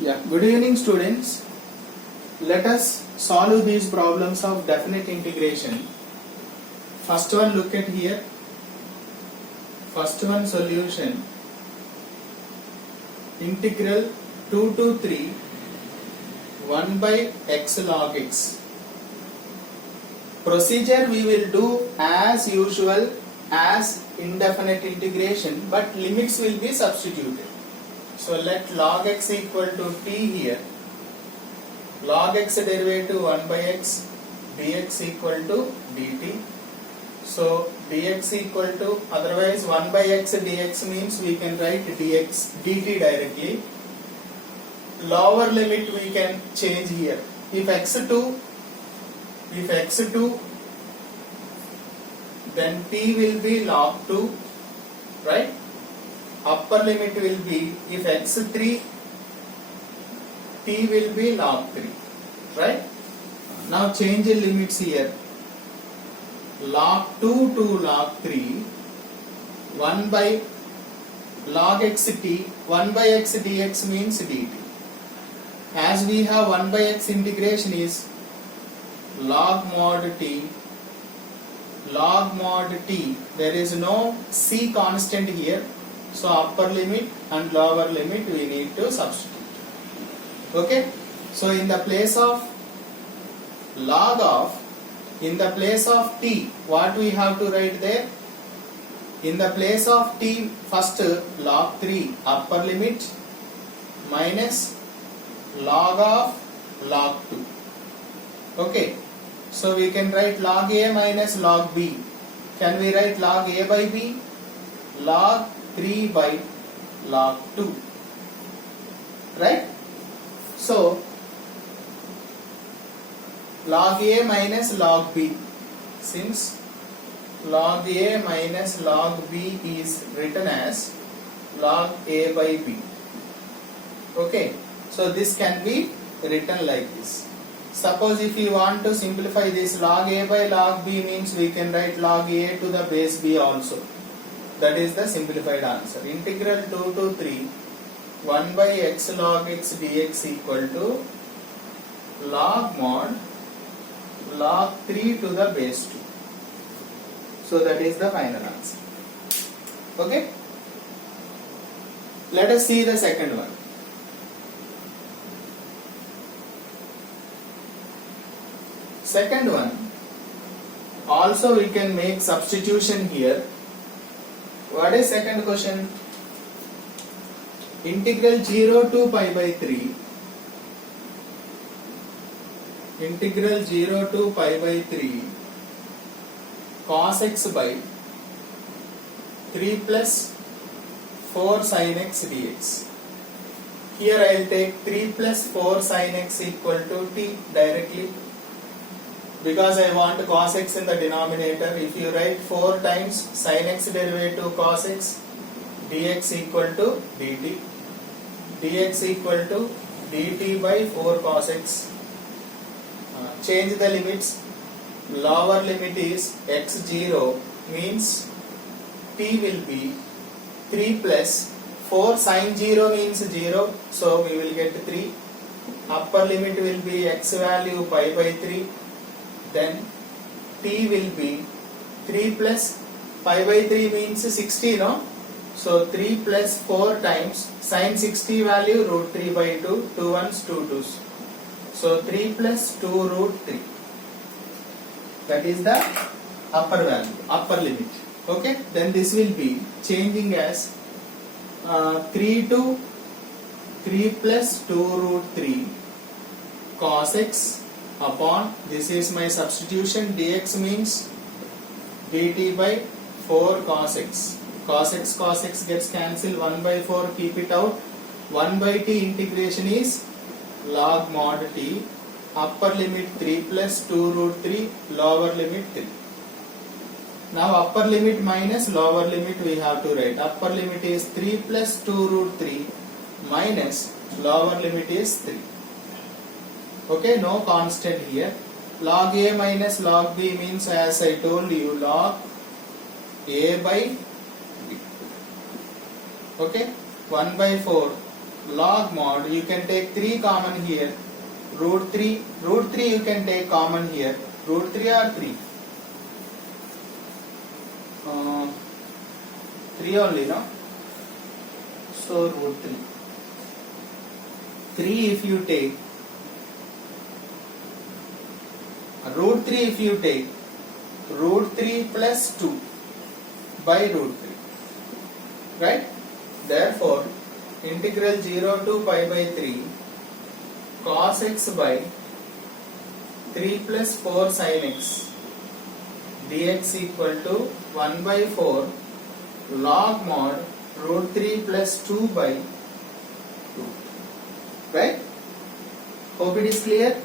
Yeah, good evening students. Let us solve these problems of definite integration. First one, look at here. First one solution. Integral 2 to 3 1 by x log x. Procedure we will do as usual as indefinite integration, but limits will be substituted. So let log x equal to t here. Log x derivative 1 by x dx equal to dt. So dx equal to, otherwise 1 by x dx means we can write dx dt directly. Lower limit we can change here. If x2, then t will be log 2, right? Upper limit will be, if x3, t will be log 3, right? Now change the limits here. Log 2 to log 3, 1 by log x t, 1 by x dx means dt. As we have 1 by x integration is log mod t, there is no c constant here. So upper limit and lower limit we need to substitute. Okay. So in the place of log of, in the place of t, what we have to write there? In the place of t, first log 3 upper limit minus log of log 2. Okay. So we can write log a minus log b. Can we write log a by b? Log 3 by log 2, right? So log a minus log b, since log a minus log b is written as log a by b. Okay, so this can be written like this. Suppose if you want to simplify this, log a by log b means we can write log a to the base b also. That is the simplified answer. Integral 2 to 3 1 by x log x dx equal to log mod log 3 to the base 2. So that is the final answer. Okay. Let us see the second one. Second one, also we can make substitution here. What is second question? Integral 0 to pi by 3. Integral 0 to pi by 3 cos x by 3 plus 4 sin x dx. Here I will take 3 plus 4 sin x equal to t directly, because I want cos x in the denominator. If you write 4 times sin x derivative cos x dx equal to dt, dx equal to dt by 4 cos x. Change the limits. Lower limit is x0 means t will be 3 plus 4 sin 0 means 0, so we will get 3. Upper limit will be x value pi by 3. Then t will be 3 plus pi by 3 means 60, no? So 3 plus 4 times sin 60 value root 3 by 2, 2 ones, 2 twos. So 3 plus 2 root 3. That is the upper value, upper limit. Okay. Then this will be changing as 3 to 3 plus 2 root 3 cos x upon, this is my substitution, dx means dt by 4 cos x. Cos x gets cancelled, 1 by 4 keep it out. 1 by t integration is log mod t. Upper limit 3 plus 2 root 3, lower limit 3. Now upper limit minus lower limit we have to write. Upper limit is 3 plus 2 root 3 minus lower limit is 3. Okay, no constant here. Log a minus log b means, as I told you, log a by b. Okay, 1 by 4 log mod, you can take 3 common here, root 3 you can take common here, root 3 or 3? 3 only, no? So root 3. 3 if you take, root 3 if you take, root 3 plus 2 by root 3, right? Therefore, integral 0 to pi by 3 cos x by 3 plus 4 sin x dx equal to 1 by 4 log mod root 3 plus 2 by 2, right? Hope it is clear.